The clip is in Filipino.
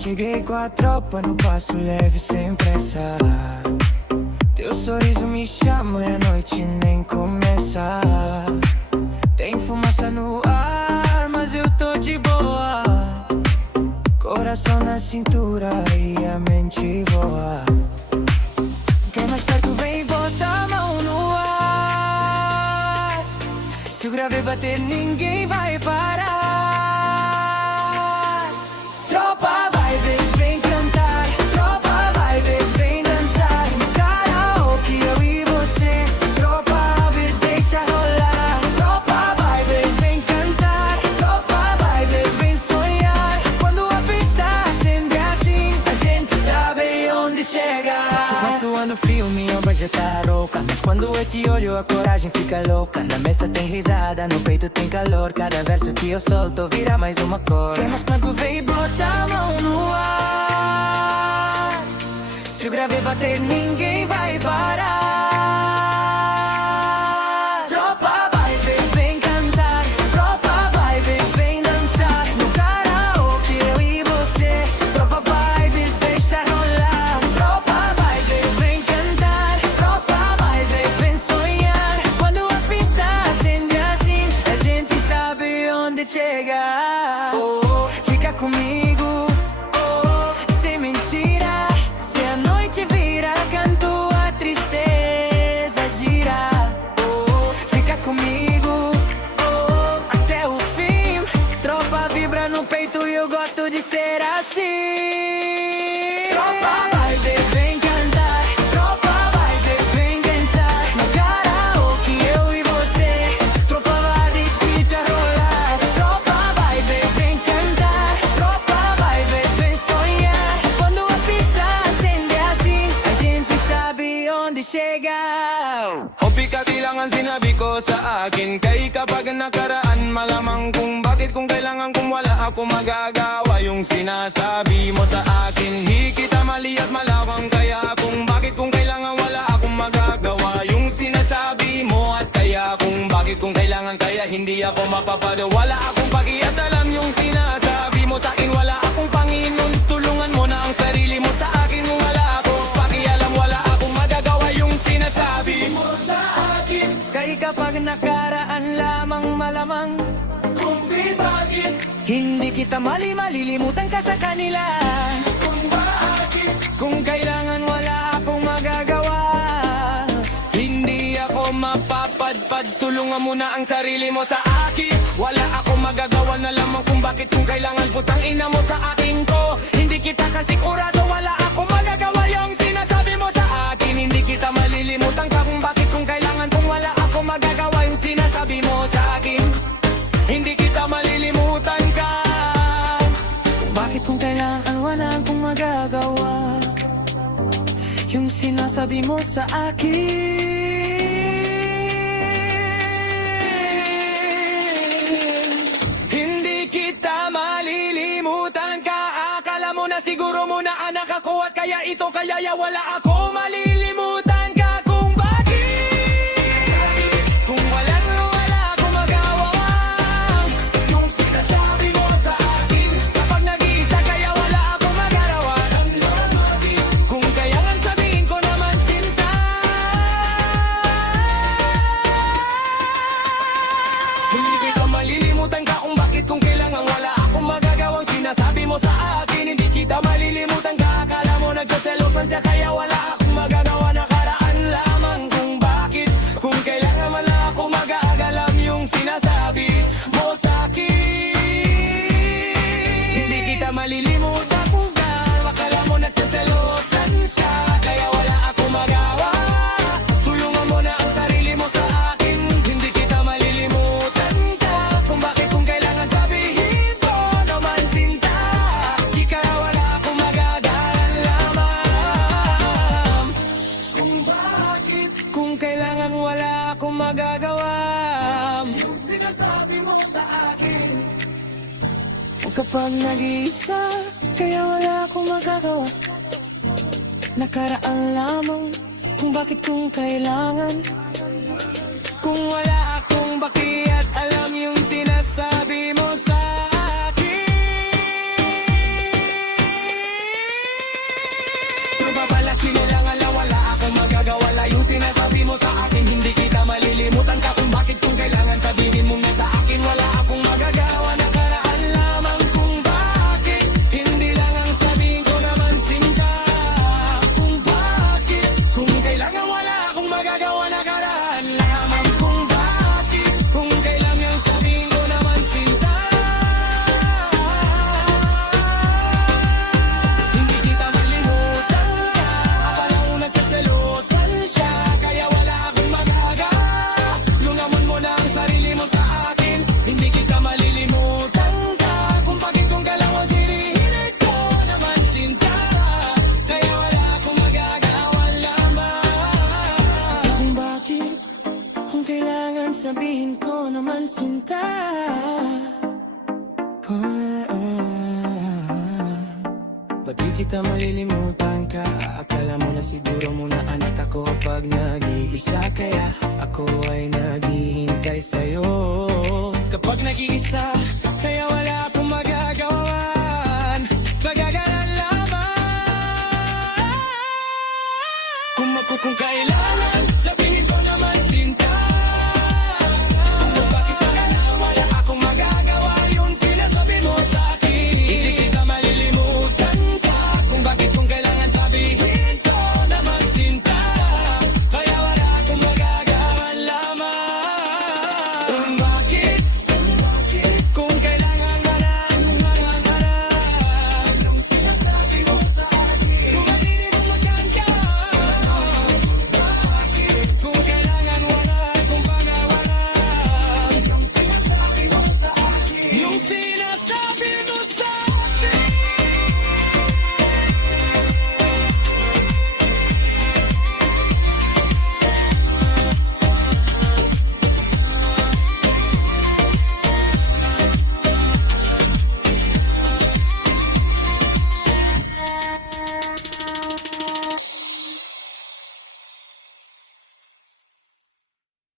Cheguei com a tropa no passo leve sem pressa. Teu sorriso me chama e a noite nem começa. Tem fumaça no ar, mas eu tô de boa. Coração na cintura e a mente voa. Quem mais perto vem bota a mão no ar. Se o grave bater ninguém vai parar. Tropa vibes vem cantar. Tropa vibes vem dançar. No karaoke eu e você. Tropa vibes deixa rolar. Tropa vibes vem cantar. Tropa vibes vem sonhar. Quando a pista acende assim, a gente sabe onde chegar. Tô suando frio, minha roupa já tá rouca. Mas quando eu te olho a coragem fica louca. Na mesa tem risada, no peito tem calor. Cada verso que eu solto vira mais uma cor. Quem mais canto vem e bota a mão no ar. Se o grave bater ninguém vai parar. Tropa vibes vem cantar. Tropa vibes vem dançar. No karaoke eu e você. Tropa vibes deixa rolar. Tropa vibes vem cantar. Tropa vibes vem sonhar. Quando a pista acende assim, a gente sabe onde chegar. Fica comigo, sem mentira. Se a noite vira canto, a tristeza gira. Fica comigo, até o fim. Tropa vibra no peito e eu gosto de ser assim. Tropa vibes vem cantar. Tropa vibes vem dançar. No karaoke eu e você. Tropa vibes deixa rolar. Tropa vibes vem cantar. Tropa vibes vem sonhar. Quando a pista acende assim, a gente sabe onde chegar. O kabilangan sinabi ko sa akin. Kay kapag nakaraan malamang kung bakit kung kailangan kung wala ako magagawa yung sinasabi mo sa akin. Di kita mali at malawang kaya kung bakit kung kailangan wala akong magagawa yung sinasabi mo. At kaya kung bakit kung kailangan kaya hindi ako mapapado. Wala akong paki at alam yung sinasabi mo sa akin. Wala akong Panginoon, tulungan mo na ang sarili mo sa akin. Kung wala ako pakialam, wala akong magagawa yung sinasabi mo sa akin. Kay kapag nakaraan lamang malamang Kung di bakit, hindi kita malilimutan ka sa kanila. kung bakit, Kung kailangan wala akong magagawa. hindi ako mapapadpad. Tulungan mo na ang sarili mo sa akin. Wala akong magagawa na lamang kung bakit kung kailangan putang ina mo sa akin ko. Hindi kita kasigurado, wala akong magagawa yung sinasabi mo sa akin. Hindi kita malilimutan ka kung bakit kung kailangan kung wala akong magagawa yung sinasabi mo sa akin. Hindi kita malilimutan ka. Bakit kung kailangan wala akong magagawa yung sinasabi mo sa akin. Hindi kita malilimutan ka. Akala mo na siguro mo na anak ako at kaya ito kaya wala ako malilimutan ka. Kung bakit, kung walang wala akong magawa yung sinasabi mo sa akin. Kapag nag-iisa kaya wala akong magagawa. Kung kailangan sabihin ko naman sinta. Hindi kita malilimutan ka kung bakit kung kailangan wala akong magagawang sinasabi mo sa akin. Hindi kita malilimutan ka. Akala mo nagsaselosan siya kaya wala akong magagawa. Nakaraan lamang kung bakit kung kailangan wala akong mag-aagalam yung sinasabi mo sa akin. Hindi kita malilimutan kung akala mo nagsaselosan siya kaya wala akong magawa. Tulungan mo na ang sarili mo sa akin. Hindi kita malilimutan ka kung bakit kung kailangan sabihin ko naman sinta. Di kaya wala akong magagalamam. Kung bakit Kung kailangan wala akong magagawa yung sinasabi mo sa akin. kapag nag-iisa, kaya wala akong magagawa. Nakaraan lamang kung bakit kung kailangan. Kung wala akong baki at alam yung sinasabi mo sa akin. naman sinta ko. Ba't di kita malilimutan ka? Akala mo na siguro muna anak ako pag nag-iisa, kaya ako ay naghihintay sa'yo. Kapag nag-iisa, kaya wala akong magagawan, magagalan lamang. Kung kailangan, sabihin